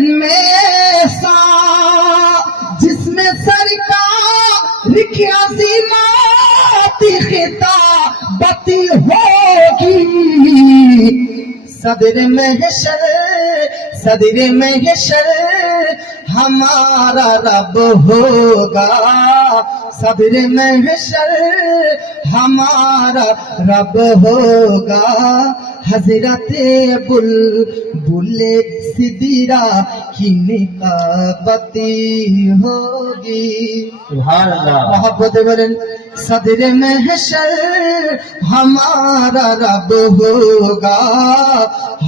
में सा जिसमें सरकार की अज़ीमाती खिताबती होगी सदर महशर हमारा रब होगा सदर महशर हमारा रब होगा हजरते बुलबुले सिदीरा की निकाबती होगी सुभान अल्लाह मोहब्बत बोलें सदर महशर हमारा रब होगा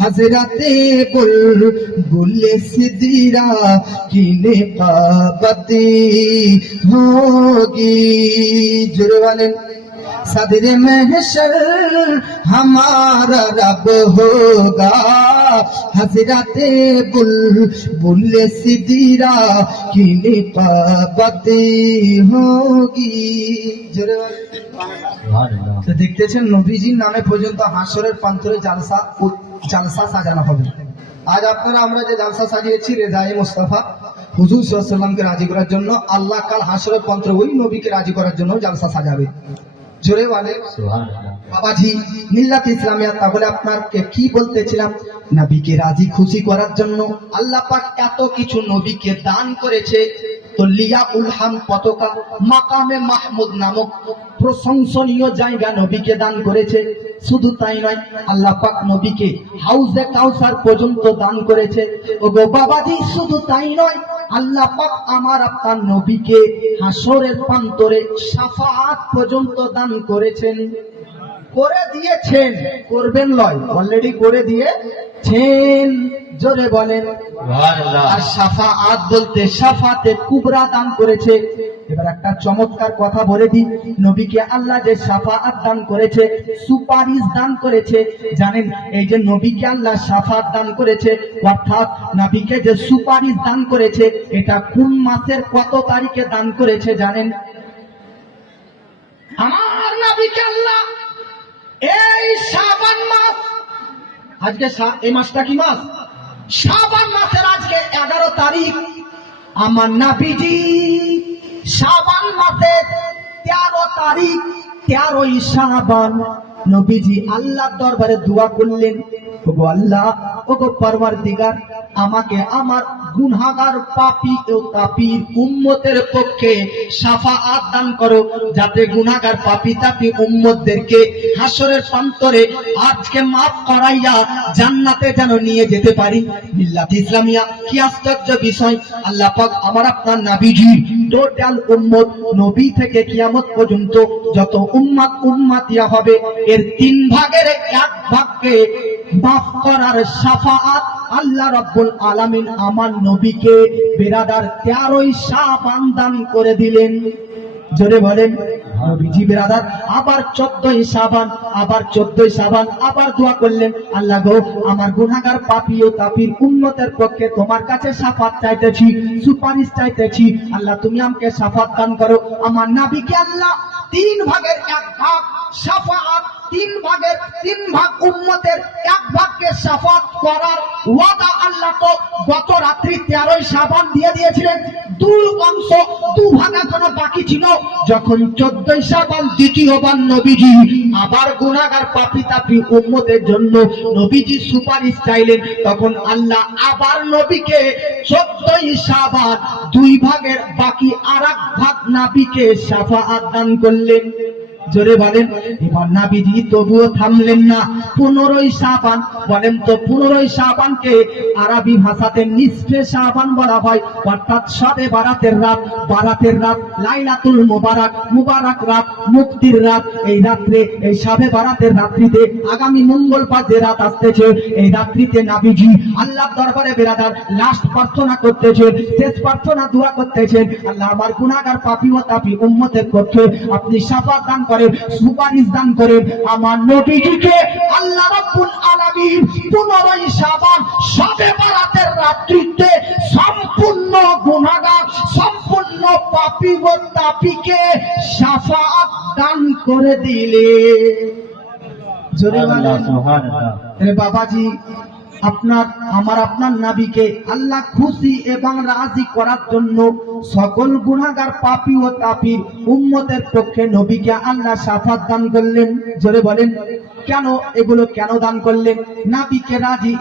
हजरते बुलबुले सिदीरा की निकाबती होगी जुर्वान सदर महशर हमारा रब होगा हजरते बुलबुले सिदीरा की निकाबती होगी তো দেখতেছেন নবীজির নামে পর্যন্ত হাসরের প্রান্তরে জালসা সাজানো হবে। আজ আপনারা আমরা যে জালসা সাজিয়েছি রেজায়ে মুস্তাফা হুজুর সাল্লাল্লাহু আলাইহি ওয়াসাল্লামকে রাজি করার জন্য, আল্লাহ কাল হাসরের প্রান্তরে ওই নবীকে রাজি করার জন্য জালসা সাজাবে। জোরে বলে সুবহানাল্লাহ। বাবাজি মিল্লাত ইসলামিয়া, তাহলে আপনাকে কি বলতেছিলাম, নবীকে রাজি খুশি করার জন্য আল্লাহ পাক এত কিছু নবীকে দান করেছে। তো লিয়াউল হাম পতাকা মাকামে মাহমুদ নামক প্রশংসনীয় জায়গা নবীকে দান করেছে। শুধু তাই নয়, আল্লাহ পাক নবীকে হাউজে কাউসার পর্যন্ত দান করেছে। ওগো বাবাজি শুধু তাই নয়, আল্লাহ পাক আমার আপনার নবীকে হাসরের প্রান্তরে শাফাআত পর্যন্ত দান করেছেন, করে দিয়েছেন, করবেন লয়, অলরেডি করে দিয়েছেন। জোরে বলেন সুবহানাল্লাহ। আর শাফাআত বলতে শাফাতে কুবরা দান করেছে। এবার একটা চমৎকার কথা বলে দিই, নবীকে আল্লাহ যে শাফাআত দান করেছে, সুপারিশ দান করেছে, জানেন এই যে নবীকে আল্লাহ শাফাআত দান করেছে অর্থাৎ নবীকে যে সুপারিশ দান করেছে, এটা কোন মাসের কত তারিখে দান করেছে জানেন? আমার নবীকে আল্লাহ এই শাবান মাস, আজকে এই মাসটা কি মাস? শাবান মাসের আজকে 11 তারিখ। আমার নবীজি শাবান মাসের 13 তারিখ, 13ই শাবান নবীজি আল্লাহর দরবারে দোয়া করলেন, ওগো আল্লাহ, ওগো পরওয়ারদিগার, আমাকে আমার গুনাহগার পাপী ও তাপির উম্মতের পক্ষে শাফাআত দান করো, যাতে গুনাহগার পাপী তাপী উম্মতদেরকে হাসরের প্রান্তরে আজকে মাফ করাইয়া জান্নাতে যেন নিয়ে যেতে পারি। মিল্লাত ইসলামিয়া কি আশ্চর্য বিষয়, আল্লাহ পাক আমার আপনার নবীজি টোটাল উম্মত নবী থেকে কিয়ামত পর্যন্ত যত উম্মাতিয়া হবে এর 3 ভাগের 1 ভাগকে মাফ করার শাফাআত আল্লাহ রাব্বুল আলামিন আমার নবীকে বেরাদার 13ই শাবান দান করে দিলেন। জোরে বলেন নবীজি বেরাদার আবার 14ই শাবান, আবার 14ই শাবান আবার দোয়া করলেন, আল্লাহ গো, আমার গুনাহগার পাপী ও তাপির উম্মতের পক্ষে তোমার কাছে শাফাত চাইতেছি, সুপারিশ চাইতেছি, আল্লাহ তুমি আমাকে শাফাত দান করো। আমার নবীকে আল্লাহ 3 ভাগের 1 ভাগ শাফাআত, 3 ভাগের 3 ভাগ উম্মতের 1 ভাগকে শাফাত করার ওয়াদা আল্লাহ তো গত রাত্রি 13ই শাবান দিয়ে দিয়েছিলেন। 2 অংশ 2 ভাগ এখনো বাকি ছিল। যখন 14ই শাবান দ্বিতীয়বার নবীজি আবার গুনাহগার পাপী তাপী উম্মতের জন্য নবীজি সুপারিশ চাইলেন, তখন আল্লাহ আবার নবীকে 14ই শাবান 2 ভাগের বাকি আরেক ভাগ নবীকে শাফাআত দান করলেন। জোরে বলেন এবার নবীজি তবুও থামলেন না। 15ই শাবান, বলেন তো 15ই শাবানকে আরবি ভাষাতে নিসফে শাবান বলা হয়, অর্থাৎ শবে বারাতের রাত, বারাতের রাত, লাইলাতুল মুবারক, মুবারক রাত, মুক্তির রাত। এই রাত্রে, এই শবে বারাতের রাত্রিতে আগামী মঙ্গলবার যে রাত আসতেছে, এই রাত্রিতে নবীজি আল্লাহর দরবারে বেরাদার লাস্ট প্রার্থনা করতেছেন, শেষ প্রার্থনা দোয়া করতেছেন, আল্লাহ আমার গুনাহগার পাপী ও তাপী উম্মতের পক্ষে আপনি শাফাআত দান করেন, সুপারিশ দান করেন। আমার নবীজিকে আল্লাহ রাব্বুল আলামিন 15ই শাবান শবে বারাতের রাত্রিতে সম্পূর্ণ গুনাহগার, সম্পূর্ণ পাপী ও তাপীকে শাফাআত দান করে দিলে। জোরে বলেন সুবহানাল্লাহ। বাবাজি আপনার নাবিকে আল্লাহ খুশি এবং রাজি করার জন্য সকল গুনাহগার পাপী ও তাপির উম্মতের পক্ষে নবীকে আল্লাহ শাফাত দান করলেন। জোরে বলেন, কেন এগুলো কেন দান করলেন? নাবিকে রাজি